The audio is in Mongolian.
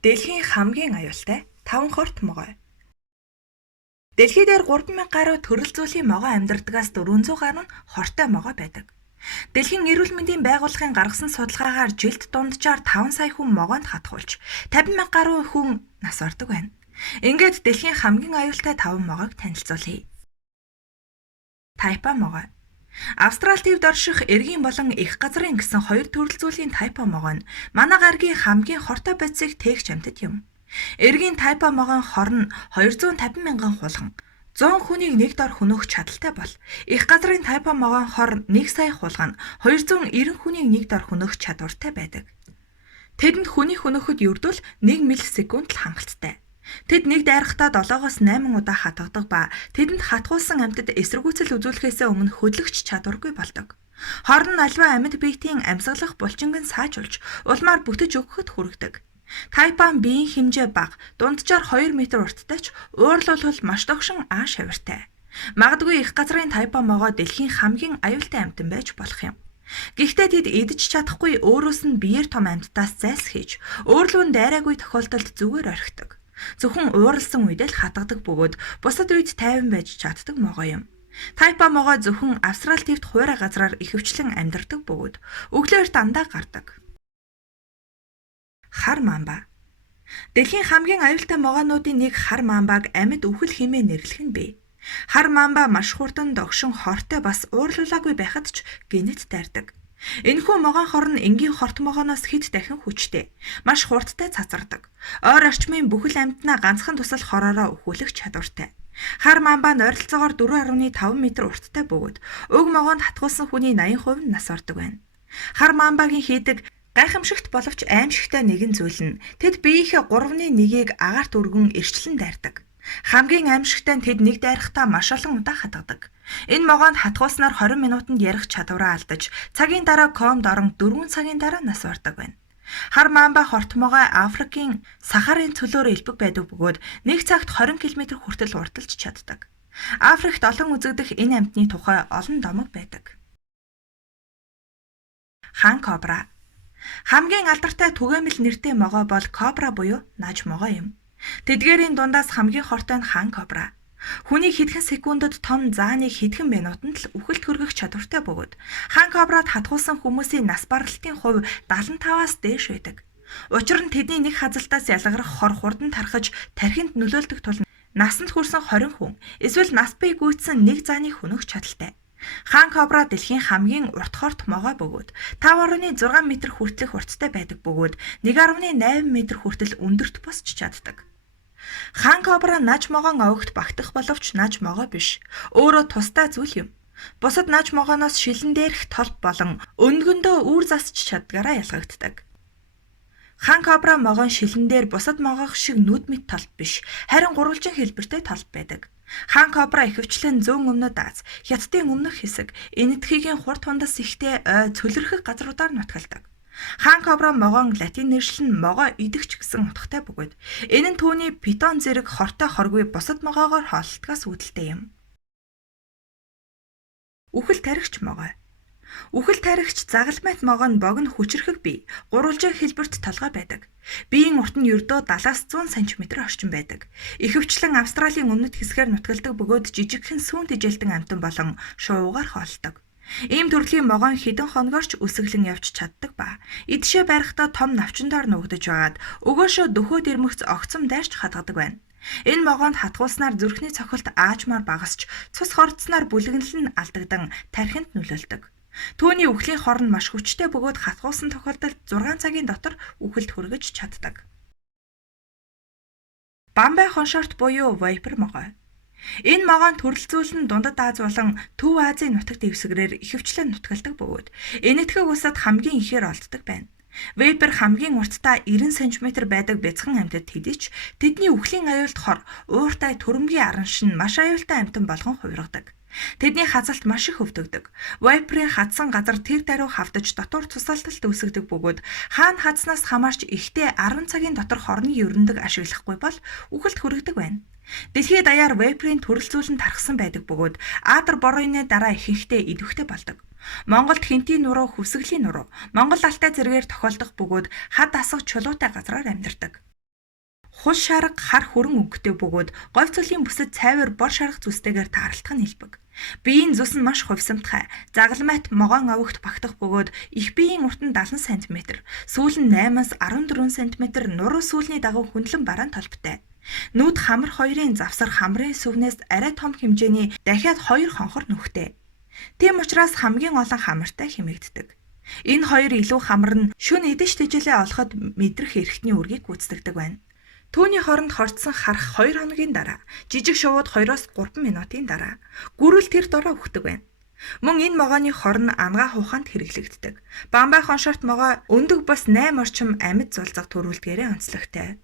Дэлхийн хамгийн аюултай 5 хорт могой. Дэлхийдээр 3,000 гаруй төрөл зүйлийн могой амьдардагаас 400 гаруй нь хортой могой байдаг. Дэлхийн эрүүл мэндийн байгууллагын гаргасан судалгаагаар жилд дунджаар 5 сая хүн могойнд хатгуулж 50,000 гаруй хүн нас бардаг байна. Ингээд дэлхийн хамгийн аюултай 5 могойг танилцуулъя. Тайпа могой. Австрали тивд орших эргийн болон их газрын гэсэн хоёр төрөл зүйлийн тайпа могой нь манай гаргийн хамгийн хортой бодисыг тээгч амьтад юм. Эргийн тайпа могойн хор нь 250 мянган хулган 100 хүнийг нэг дор хөнөөх чадaltaй бол их газрын тайпа могойн хор 1 сая хулган 290 хүнийг нэг дор хөнөөх чадвартай байдаг. Тэдэнд хүний хөнөөхөд ердөө 1 миллисекунд л хангалттай. Тэд нэг дайрахтаа 7-8 удаа хатгадаг ба тэдэнд хатгуулсан амьтад эсэргүүцэл үзүүлэхээс өмнө хөдлөгч чадваргүй болдог. Хор нь аливаа амьд биетийн амьсгалах булчинг нь саажуулж улмаар бүтэж өгөхөд хүргэдэг. Тайпан биеийн хэмжээ бага, дунджаар 2 м урттай ч уурлуулбал маш догшин ааш хавиртай. Магадгүй их газрын тайпа могой дэлхийн хамгийн аюултай амьтан байж болох юм. Гэхдээ тэд идэж чадахгүй өөрөөс нь биеэр том амьтдаас зайлсхийж, өөрлөө нь дайраагүй тохиолдолд зүгээр орхидог. Зөвхөн ууралсан үед л хатгадаг бөгөөд бусад үед тайван байж чаддаг могой юм. Тайпа могой зөвхөн Австрали тивд хуурай газраар ихэвчлэн амьдардаг бөгөөд өглөөр дандаа гардаг. Хар мамба. Дэлхийн хамгийн аюултай могойнуудын нэг хар мамбаг амьд үхэл хэмээн нэрлэх нь бий. Хар мамба маш хурдан догшин хортой бас уурлуулаагүй байхад ч гинэт тайрдаг. Энэхүү могойн хор нь энгийн хорт могойноос хэд дахин хүчтэй, маш хурдтай цацардаг. Ойр орчмын бүхэл амьтнаа ганцхан тусал хороороо өхүүлэх чадвартай. Хар мамба нь ойролцоогоор 4.5 м урттай бөгөөд уг могоонд хатгуулсан хүний 80% нь нас бардаг байна. Хар мамбагийн хийдэг гайхамшигт боловч аимшигтай нэгэн зүйл нь тэд биеийнхээ 1/3-ийг агаарт өргөн эрчлэн дайрдаг. Хамгийн аимшигтай нь тэд нэг дайрахтаа маш олон удаа хатгадаг. Энэ могоонд хатгуулснаар 20 минутанд ярих чадвараа алдаж, цагийн дараа комд орон 4 цагийн дараа нас бардаг байна. Хар мамба хорт могой Африкийн Сахарын цөлөөр элбэг байдаг бөгөөд нэг цагт 20 км хүртэл урталж чаддаг. Африкт олон үзэгдэх энэ амьтны тухай олон домог байдаг. Хан кобра. Хамгийн алдартай түгээмэл нэртэй могой бол кобра буюу наж могой юм. Тэдгээрийн дундаас хамгийн хортой нь хан кобра. Хүний хэдхэн секундэд том зааныг хэдхэн минутанд л үхэлд хүргэх чадвартай бөгөөд хан кобрад хатгуулсан хүмүүсийн нас баралтын хувь 75-аас дээш байдаг. Учир нь тэдний нэг хазалтаас ялгарах хор хурдан тархаж тархинд нөлөөлдөг тул насанд хүрсэн 20 хүн эсвэл нас бий гүйцсэн нэг зааныг хөнөх чадaltaй. Хан кобра дэлхийн хамгийн урт хорт могой бөгөөд 5.6 м хүртэлх урттай байдаг бөгөөд 1.8 м хүртэл өндөрт босч чаддаг. Хан кобра наж могойн овогт багтах боловч наж могой биш. Өөрөө тустай зүйл юм. Бусад наж могойноос шилэн дээрх толб болон өндгөндөө үүр засч чаддгаараа ялгагддаг. Хан кобра могойн шилэн дээр бусад могойх шиг нүд мэт толб биш, харин гурвалжин хэлбэртэй толб байдаг. Хан кобра ихэвчлэн зүүн өмнөд Аз, Хятадын өмнөх хэсэг, Энэтхэгийн хурд хундас ихтэй ой цөлөрхөх газруудаар нутгалдаг. Хан кобра могойн латин нэршил нь могой идэгч гэсэн утгатай бөгөөд энэ нь түүний питон зэрэг хортой хоргүй бусад могоогоор хооллолтгоос үүдэлтэй юм. Үхэл тархич могой. Үхэл тархич загалмайт могой нь богино хүчрэхэг бие, гурвалжин хэлбэрт толгой байдаг. Биеийн урт нь ердөө 70-100 см орчим байдаг. Ихэвчлэн Австралийн өмнөд хэсгээр нутгалдаг бөгөөд жижигхэн сүүн тижилтэн амьтан болон шувуугаар хооллдог. Ийм төрлийн могойн хэдэн хоногорч үсгэлэн явж чаддаг ба идшээ байрахтаа том навчандаар нуугдаж байгаад өгөөшөө дөхөөд ирмэгц огцом дайрч хатгадаг байна. Энэ могоонд хатгуулснаар зүрхний цохилт аажмаар багасч цус хордсноор бүлэгнэл нь алдагдан тархинд нөлөөлдөг. Түүний үхлийн хор нь маш хүчтэй бөгөөд хатгуулсан тохиолдолд 6 цагийн дотор үхэлд хүргэж чаддаг. Бамбай хоншорт буюу вайпер могой. Энэ могойн төрөл зүйл нь Дундад Аз болон Төв Азийн нутагт дэвсгэрээр ихэвчлэн нутгалдаг бөгөөд Энэтхэг улсад хамгийн ихээр олддог байна. Вейпер хамгийн уртдаа 90 см байдаг бяцхан амьтад хэдий ч тэдний үхлийн аюулт хор ууртай төрөмгийн аран шин маш аюултай амьтан болгон хувиргадаг. Тэдний хазалт маш их өвдөгдөг. Вайперын хадсан газар тэр даруй хавдаж дотор тусаалталт үүсгдэг бөгөөд хаана хадснаас хамаарч ихтэй 10 цагийн дотор хорны ерөндөг ашиглахгүй бол үхэлд хүргэдэг байна. Дэлхийд даяар вейперийн төрөл зүйл нь тархсан байдаг бөгөөд Адар борооны дараа ихэнхдээ идэвхтэй болдог. Монголд хинтийн нуруу, хүсгэлийн нуруу, Монгол алтай зэргээр тохиолдох бөгөөд хад асах чулуутай газраар амьдардаг. Хул шарга хар хүрэн өнгөтэй бөгөөд говь цолын бүсэд цайвар бор шарга зүстэйгээр тааралдах нь хэлбэг. Биеийн зүс нь маш хувьсамтгай. Загалмайт могоон овогт багтах бөгөөд их биеийн урт нь 70 см, сүүл нь 8-аас 14 см, нуруу сүүлний дагуу хөндлөн бараан толботой. Нүүд хамар хоёрын завсар хамрын сүвнээс арай том хэмжээний дахиад 2 хонхор нүхтэй. Тийм учраас хамгийн олон хамартай хэмээгддэг. Энэ хоёр илүү хамар нь шөнө идэж тэжээлээ олоход мэдрэх эрхтний үргийг гүйцэтгэдэг байна. Түүний хооронд хорцсон харах 2 хоногийн дараа, жижиг шувууд 2-3 минутын дараа гүрэл тэр дороо өгдөг байна. Мөн энэ могооны хорн ангаа хууханд хэрэглэгддэг. Бамбай хоншорт могоо өндөг бас 8 орчим амьд зулзаг төрүүлдгээрээ онцлогтой.